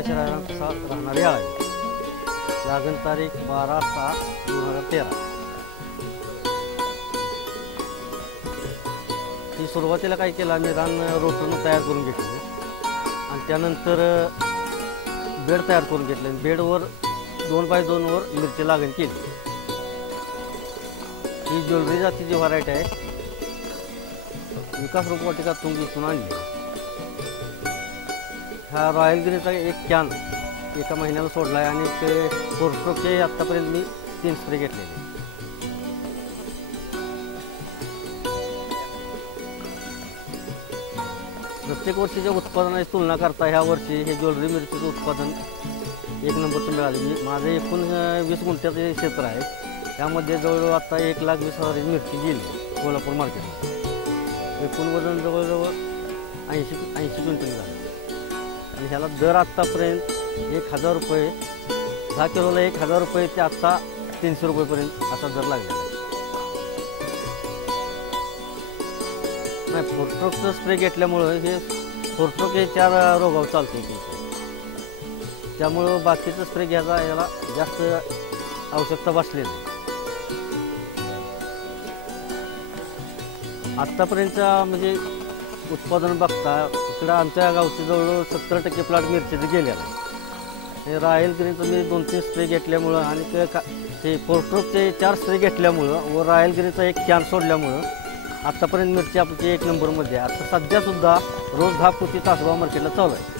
कशा राहणार यावी। लागण तारीख 12/6/2013। ती सुरुवातीला काय केलं, आम्ही रान रोटून तयार करून घेतले आणि त्यानंतर बेड तयार करून घेतले। बेडवर 2x2 वर मिरची लागण केली। ही ज्वेलरी जातीची व्हरायटी आहे, विकास रोपवाटिकातून इथून आणली। हा रॉयल ग्रीनचा एक कॅन एका महिन्याला सोडला आहे आणि ते फोरस्ट्रोकचे आत्तापर्यंत मी 3 स्प्रे घेतलेले। प्रत्येक वर्षीच्या उत्पादनाची तुलना करता ह्या वर्षी हे ज्वेलरी मिरचीचं उत्पादन 1 नंबरचं मिळाले। माझं एकूण 20 गुंठ्याचं क्षेत्र आहे, त्यामध्ये जवळजवळ आता 1,20,000 मिरची गेली कोल्हापूर मार्केटमध्ये। एकूण वजन जवळजवळ 80 क्विंटल झालं आणि ह्याला दर आत्तापर्यंत 1,000 रुपये, 10 किलोला 1,000 रुपये ते आत्ता 300 रुपयेपर्यंत असा दर लागलेला आहे। नाही, फोरस्ट्रोकचं स्प्रे घेतल्यामुळं हे फोरस्ट्रोक हे 4 रोगावर चालते, त्यामुळं बाकीचं स्प्रे घ्यायचा याला जास्त आवश्यकता बसली नाही। आत्तापर्यंतच्या म्हणजे उत्पादन बघता इकडं आमच्या गावचे जवळजवळ 70% प्लॉट मिरचीचे गेलेलं आहे। हे रॉयल ग्रीनचं मी 2-3 स्प्रे घेतल्यामुळं आणि ते फोरस्ट्रोकचे 4 स्प्रे घेतल्यामुळं व रॉयल ग्रीनचा एक कॅन सोडल्यामुळं आत्तापर्यंत मिरची आपली 1 नंबरमध्ये आहे। आता सध्यासुद्धा रोज 10 पोती तासगाव मार्केटला चालू आहे।